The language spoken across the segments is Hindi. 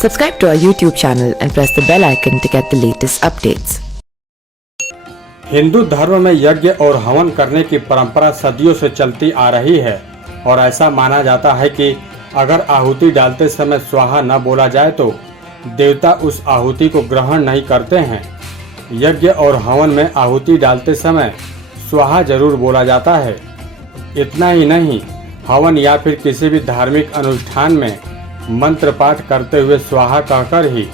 Subscribe to our YouTube channel and press the bell icon to get the latest updates. Hindu धर्म में यज्ञ और हवन करने की परंपरा सदियों से चलती आ रही है और ऐसा माना जाता है कि अगर आहुति डालते समय स्वाहा न बोला जाए तो देवता उस आहुति को ग्रहण नहीं करते हैं। यज्ञ और हवन में आहुति डालते समय स्वाहा जरूर बोला जाता है। इतना ही नहीं, हवन या फिर किसी भी धार्मिक अनुष्ठान में मंत्र पाठ करते हुए स्वाहा कहकर ही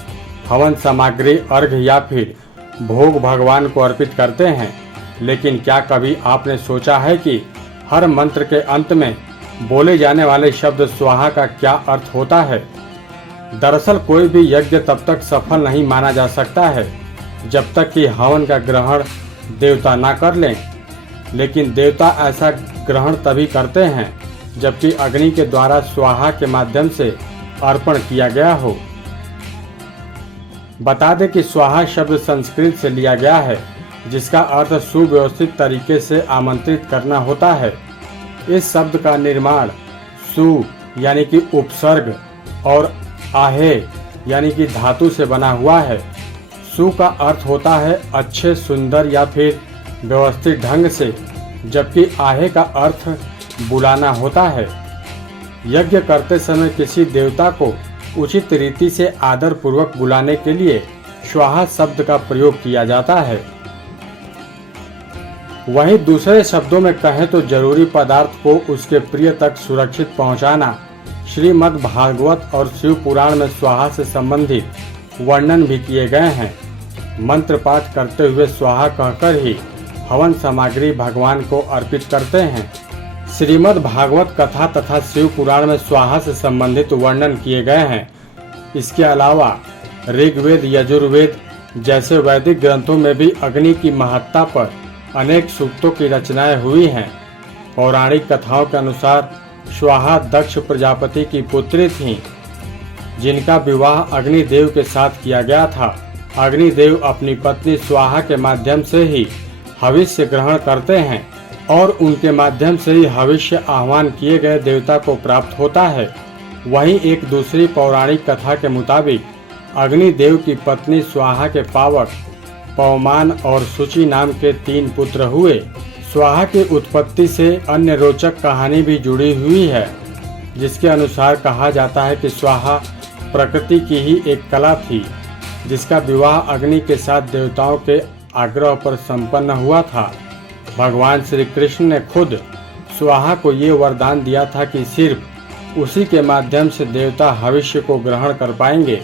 हवन सामग्री, अर्घ्य या फिर भोग भगवान को अर्पित करते हैं। लेकिन क्या कभी आपने सोचा है कि हर मंत्र के अंत में बोले जाने वाले शब्द स्वाहा का क्या अर्थ होता है? दरअसल कोई भी यज्ञ तब तक सफल नहीं माना जा सकता है जब तक कि हवन का ग्रहण देवता ना कर लें। लेकिन देवता ऐसा ग्रहण तभी करते हैं जबकि अग्नि के द्वारा स्वाहा के माध्यम से अर्पण किया गया हो। बता दें कि स्वाहा शब्द संस्कृत से लिया गया है जिसका अर्थ सुव्यवस्थित तरीके से आमंत्रित करना होता है। इस शब्द का निर्माण सु यानी कि उपसर्ग और आहे यानी कि धातु से बना हुआ है। सु का अर्थ होता है अच्छे, सुंदर या फिर व्यवस्थित ढंग से, जबकि आहे का अर्थ बुलाना होता है। यज्ञ करते समय किसी देवता को उचित रीति से आदर पूर्वक बुलाने के लिए स्वाहा शब्द का प्रयोग किया जाता है। वहीं दूसरे शब्दों में कहें तो जरूरी पदार्थ को उसके प्रिय तक सुरक्षित पहुंचाना। श्रीमद् भागवत और शिव पुराण में स्वाहा से संबंधित वर्णन भी किए गए हैं। मंत्र पाठ करते हुए स्वाहा कहकर ही हवन सामग्री भगवान को अर्पित करते हैं। श्रीमद् भागवत कथा तथा शिव पुराण में स्वाहा से संबंधित वर्णन किए गए हैं। इसके अलावा ऋग्वेद, यजुर्वेद जैसे वैदिक ग्रंथों में भी अग्नि की महत्ता पर अनेक सूक्तों की रचनाएं हुई हैं। पौराणिक कथाओं के अनुसार स्वाहा दक्ष प्रजापति की पुत्री थीं, जिनका विवाह अग्निदेव के साथ किया गया था। अग्निदेव अपनी पत्नी स्वाहा के माध्यम से ही हविष्य ग्रहण करते हैं और उनके माध्यम से ही हविष्य आह्वान किए गए देवता को प्राप्त होता है। वहीं एक दूसरी पौराणिक कथा के मुताबिक अग्निदेव की पत्नी स्वाहा के पावक पवमान और शुचि नाम के 3 पुत्र हुए। स्वाहा की उत्पत्ति से अन्य रोचक कहानी भी जुड़ी हुई है, जिसके अनुसार कहा जाता है कि स्वाहा प्रकृति की ही एक कला थी जिसका विवाह अग्नि के साथ देवताओं के आग्रह पर संपन्न हुआ था। भगवान श्री कृष्ण ने खुद स्वाहा को ये वरदान दिया था कि सिर्फ उसी के माध्यम से देवता हविष्य को ग्रहण कर पाएंगे।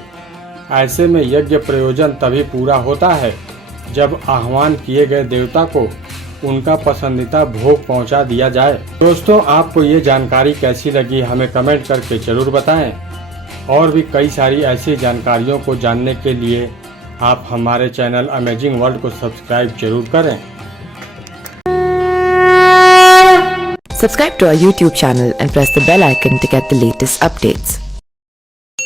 ऐसे में यज्ञ प्रयोजन तभी पूरा होता है जब आह्वान किए गए देवता को उनका पसंदीदा भोग पहुंचा दिया जाए। दोस्तों, आपको ये जानकारी कैसी लगी हमें कमेंट करके जरूर बताएं। और भी कई सारी ऐसी जानकारियों को जानने के लिए आप हमारे चैनल अमेजिंग वर्ल्ड को सब्सक्राइब जरूर करें। Subscribe to our YouTube channel and press the bell icon to get the latest updates.